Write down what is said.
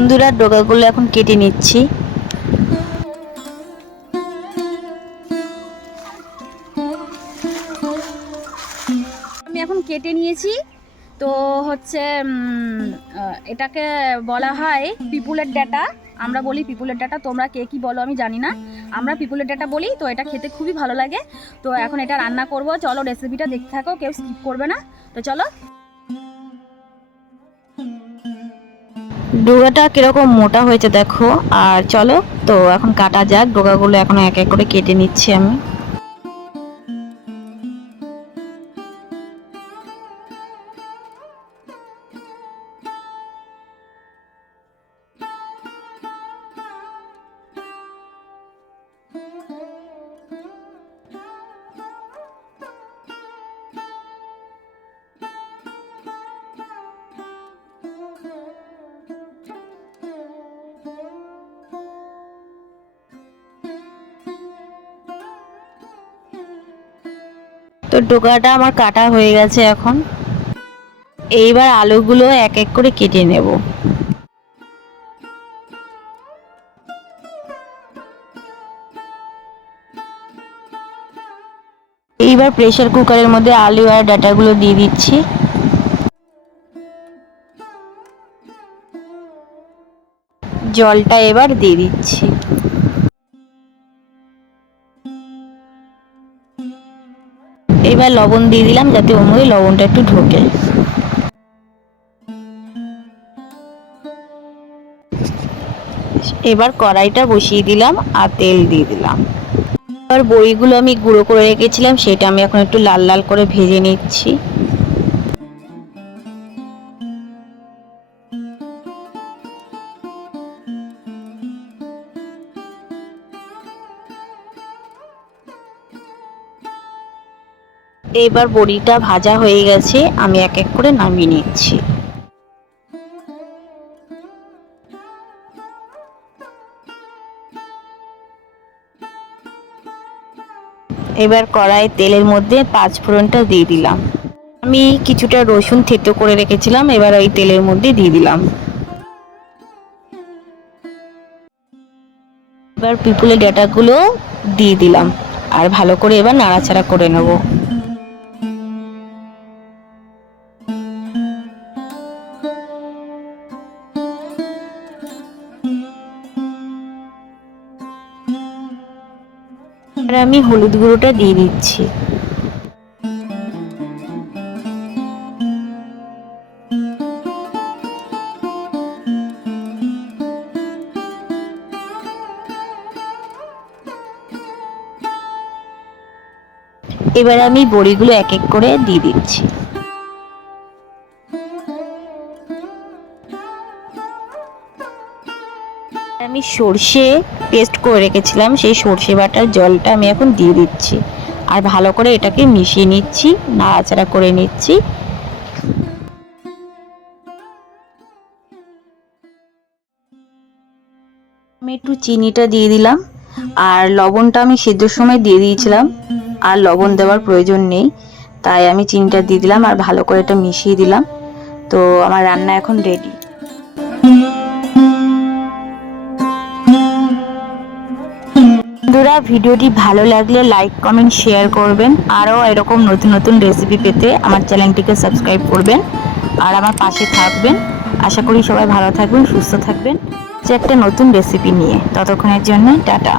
বন্ধুরা, ডোকাগুলো এখন কেটে নিচ্ছি। আমি এখন কেটে নিয়েছি। তো হচ্ছে এটাকে বলা হয় পিপুলের ডাঁটা। আমরা বলি পিপুলের ডাঁটা, তোমরা কে কি বলো আমি জানি না, আমরা পিপুলের ডাঁটা বলি। তো এটা খেতে খুবই ভালো লাগে। তো এখন এটা রান্না করব, চলো রেসিপিটা দেখতে থাকো, কেউ স্কিপ করবে না। তো চলো। ডোকাটা কিরকম মোটা হয়েছে দেখো। আর চলো তো এখন কাটা যাক। ডোকাগুলো এখন এক এক করে কেটে নিচ্ছি আমি। তো ডোকাটা আমার কাটা হয়ে গেছে এখন। এইবার আলুগুলো এক এক করে কেটে নেব। এইবার প্রেসার কুকারের মধ্যে আলু আর ডাঁটাগুলো দিয়ে দিচ্ছি। জলটা এবার দিয়ে দিচ্ছি। এবার লবণ দিয়ে দিলাম যাতে ওর মধ্যে লবণটা একটু ঢোকে। এবার কড়াইটা বসিয়ে দিলাম আর তেল দিয়ে দিলাম। এবার বড়িগুলো আমি গুঁড়ো করে রেখেছিলাম, সেটা আমি এখন একটু লাল লাল করে ভেজে নিচ্ছি। এবার বড়িটা ভাজা হয়ে গেছে, আমি এক এক করে নামিয়ে নিচ্ছি। এবার কড়াই তেলের মধ্যে পাঁচ ফোড়নটা দিয়ে দিলাম। আমি কিছুটা রসুন থেতো করে রেখেছিলাম, এবার ওই তেলের মধ্যে দিয়ে দিলাম। এবার পিপুলের ডাঁটাগুলো দিয়ে দিলাম আর ভালো করে এবার নাড়াচাড়া করে নেব। আর আমি হলুদ গুঁড়োটা দিয়ে দিচ্ছি। এবার আমি বড়িগুলো এক এক করে দিয়ে দিচ্ছি। আমি সর্ষে পেস্ট করে রেখেছিলাম, সেই সর্ষে বাটার জলটা আমি এখন দিয়ে দিচ্ছি আর ভালো করে এটাকে মিশিয়ে নিচ্ছি, নাড়াচাড়া করে নিচ্ছি। আমি একটু চিনিটা দিয়ে দিলাম আর লবণটা আমি সেদ্ধর সময় দিয়ে দিয়েছিলাম, আর লবণ দেওয়ার প্রয়োজন নেই, তাই আমি চিনিটা দিয়ে দিলাম আর ভালো করে এটা মিশিয়ে দিলাম। তো আমার রান্না এখন রেডি। বন্ধুরা, ভিডিওটি ভালো লাগলে লাইক কমেন্ট শেয়ার করবেন। আরও এরকম নতুন নতুন রেসিপি পেতে আমার চ্যানেলটিকে সাবস্ক্রাইব করবেন আর আমার পাশে থাকবেন। আশা করি সবাই ভালো থাকবেন, সুস্থ থাকবেন। যে একটা নতুন রেসিপি নিয়ে, ততক্ষণের জন্য টাটা।